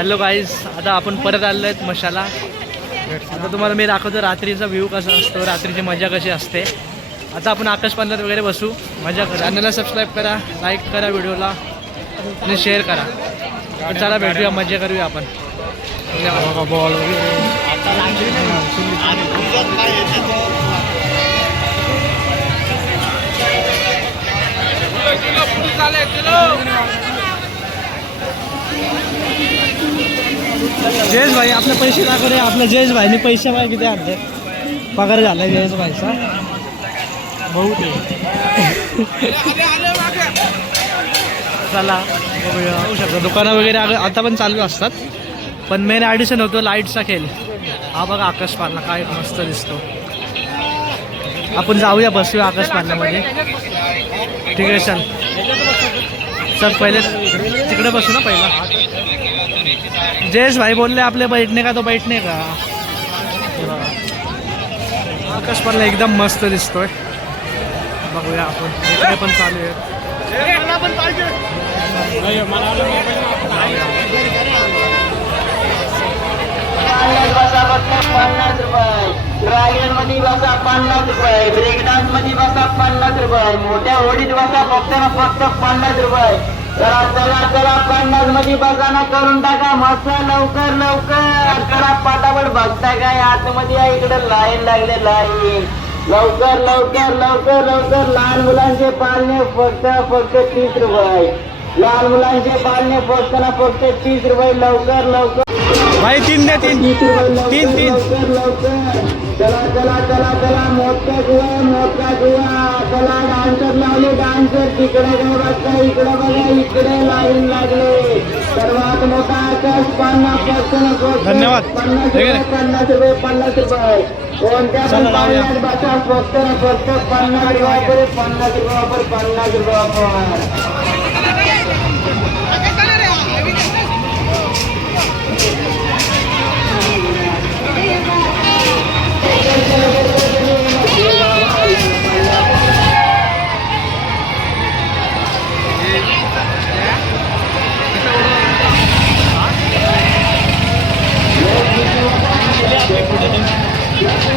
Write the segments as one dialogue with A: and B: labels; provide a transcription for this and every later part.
A: Hello गाईस आता आपण परत आलो आहेत मशाला. आता तुम्हाला मी दाखवतो रात्रीचा व्ह्यू कसा असतो रात्रीची मजा कशी असते. आता आपण आकाश वगैरे बसू. मजा करा. चॅनलला सबस्क्राईब करा लाईक करा व्हिडिओला आणि शेअर करा. चला भेटूया मजा करूया आपण. बॉल जयेश भाई आपले पैसे दाखवले आपल्या आपलं जयेश भाईने पैसे भाई किती आणले. पगार झाला जयेश भाईचा. बहुत चला बघूया. होऊ शकतं. दुकानं वगैरे आता पण चालू असतात. पण मेन ॲडिशन होतो लाईटचा खेळ. हा बघा आकाश पालना काय मस्त दिसतो. आपण जाऊया बसूया आकाश पालनामध्ये ठीक आहे चल. चल पहिले तिकडे बसू ना पहिला. जयेश भाई बोलले आपले बैठणे का तो बैठणे का? हे आकाश पालना एकदम मस्त दिसतोय. बघूया आपण. इकडे पण चालू आहे.
B: पन्नास बसा फक्त रुपये ड्रॅगनमध्ये बसा पन्नास रुपये. ब्रेक डान्समध्ये बसा पन्नास रुपये मोठ्या होडीत बसा फक्त ना फक्त पन्नास रुपये. चला चला चला पन्नासमध्ये बसाना करून टाका. मस्त लवकर लवकर. करा पाटापट बघता काय आतमध्ये या इकडे लाईन लागले लाईन. लवकर लवकर लवकर लवकर. लहान मुलांचे पाळणे फक्त फक्त तीस रुपये. लहान मुलांचे पाळणे फक्त ना फक्त तीस रुपये. लवकर लवकर.
A: भाई तीन दे तीन. तीन तीन.
B: चला चला चला चला. मोठा मोठा चला डान्सर लावले डान्सर तिकडे बघता इकडे बघा इकडे लाईन लागले. सर्वात मोठा आकाश पन्नास पर्सेंट
A: धन्यवाद.
B: पन्नास. रुपये पन्नास रुपये कोणत्या पण बसा ना पन्नास रुपये वापर पन्नास रुपये वापर पन्नास रुपये वापर.
A: पैसा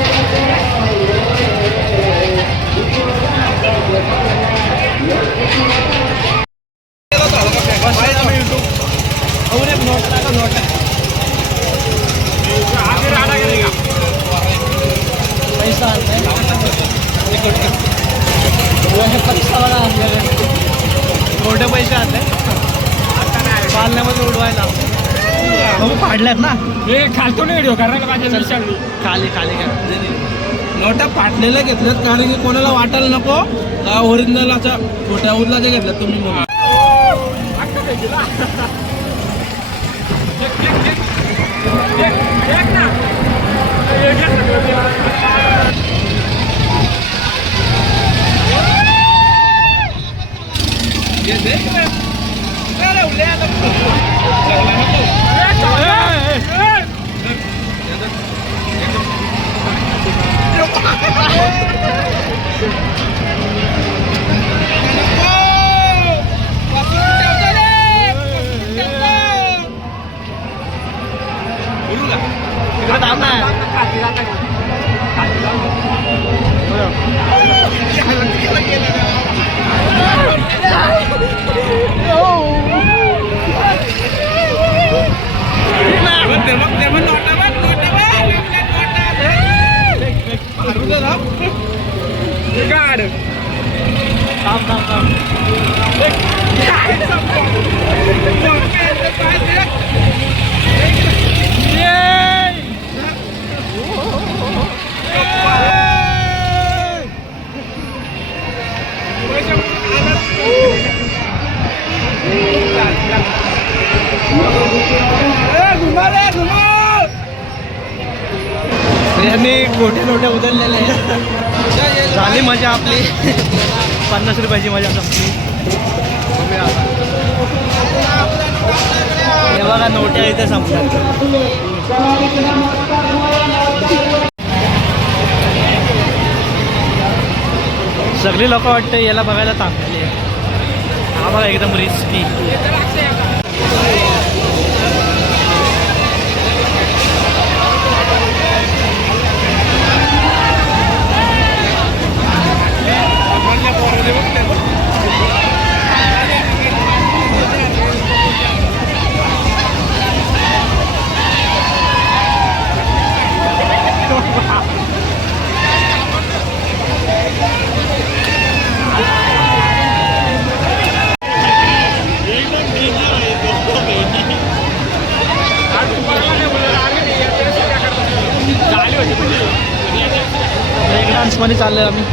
A: बाबू पाडल्यात ना
C: खालतो नाही व्हिडिओ करायला पाहिजे विशालनी
A: खाली खाली काय
C: नोटा फाटलेल्या घेतल्यात कारण की कोणाला वाटायला नको ओरिजिनल अशा छोट्या उरलाच्या घेतल्यात तुम्ही म्हणून
A: तिकडे दाब नाही थांब पन्नास रुपयाची मजा संपली हे बघा नोट्या इथे संपल्या सगळी लोक वाटतं याला बघायला थांबलेली आहे. हा बघा एकदम रिस्की ब्रेक डान्समध्ये चाललोय आम्ही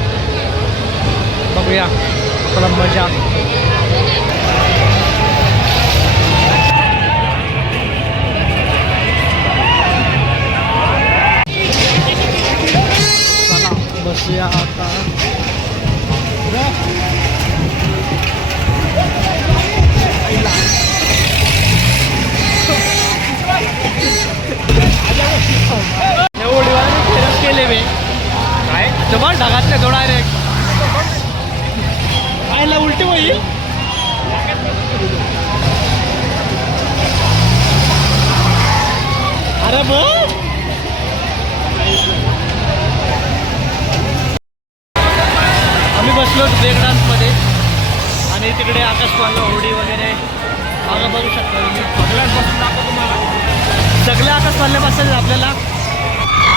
A: बघूया आपला मजा चला बसूया आता डान्समध्ये आणि तिकडे आकाश पाहिलं होडी वगैरे. मागं बघू शकता तुम्ही. सगळ्यांपासून दाखवतो तुम्हाला. सगळे आकाश पाल्ले बसायचे आपल्याला.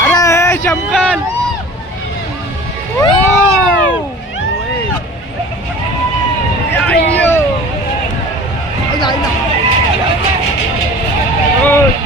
A: अरे चमकन!
C: मी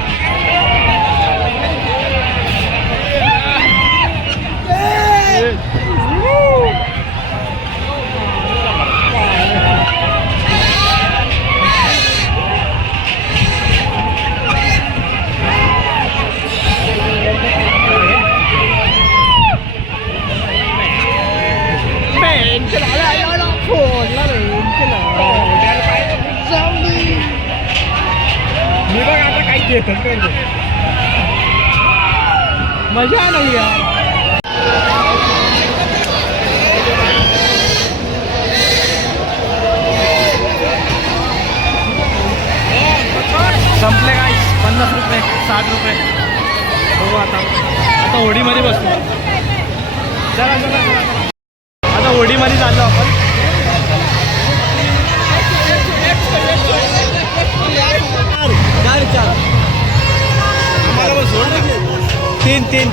C: आता काही
A: मज़ा नाही यार। संपले काय रुपये, साठ रुपये। बघू आता। आता होडीमध्ये चला चला चला. आता होडीमध्ये चाललो आपण. तीन तीन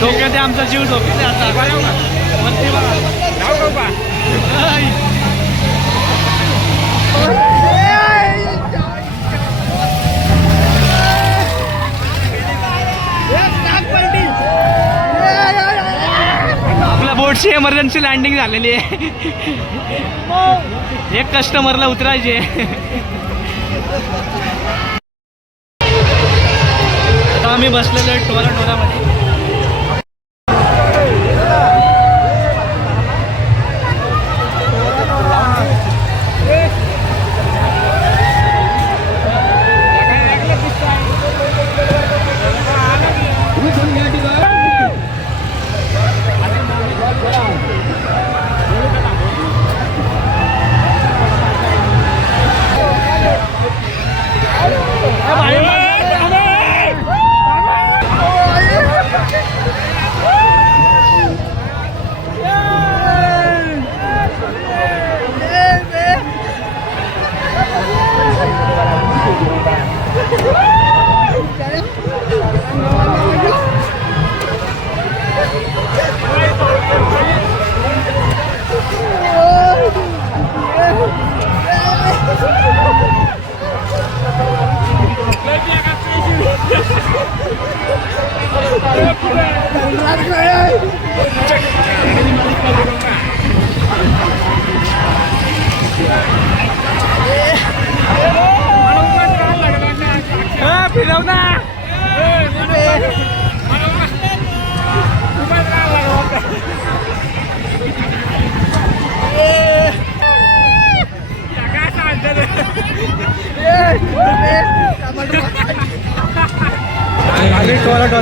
A: धोक्यात आहे आमचा जीव धोक्यात आहे आता वरती बघा.
C: जाऊ का
A: अशी एमर्जन्सी लँडिंग झालेली आहे. एक कस्टमरला उतरायचे आता आम्ही बसलेलो आहे टोरा टोरामध्ये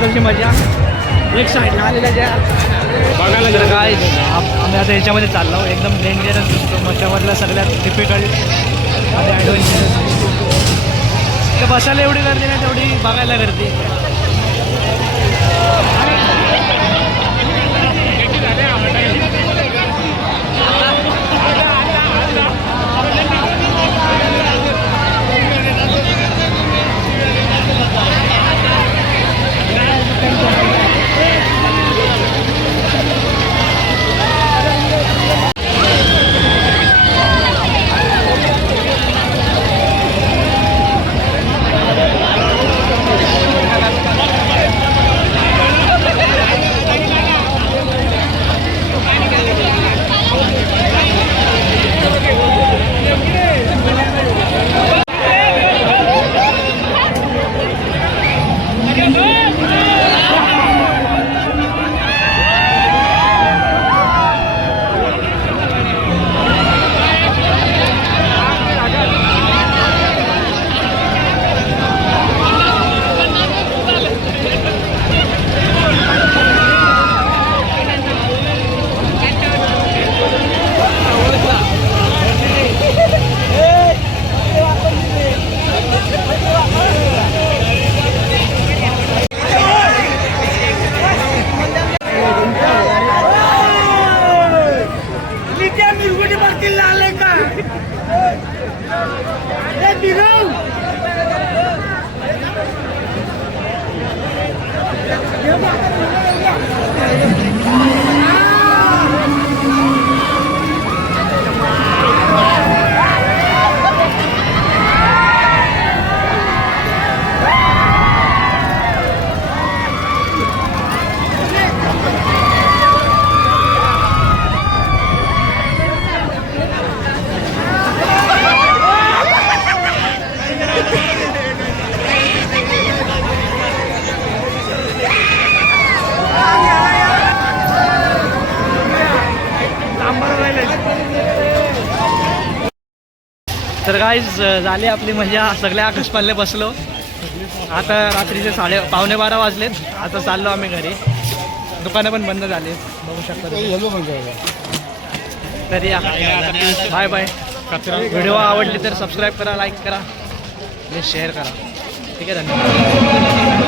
A: दरवर्षी मजा. एक साईडला आलेल्या ज्या
C: बघायला
A: तर काय आम्ही आता याच्यामध्ये चाललो एकदम डेंजरस दिसतो. मच्यामधला सगळ्यात डिफिकल्ट आणि ॲडव्हेंचरस तर बसायला एवढी गर्दी नाही तेवढी बघायला गर्दी. काय झाली आपली मजा. सगळ्या आकाशपाल्ले बसलो. आता रात्रीचे साडे पावणे बारा वाजलेत. आता चाललो आम्ही घरी. दुकानं पण बंद झाली. बघू शकता. तर बाय बाय. व्हिडिओ आवडली तर सबस्क्राईब करा लाईक करा आणि शेअर करा. ठीक आहे धन्यवाद.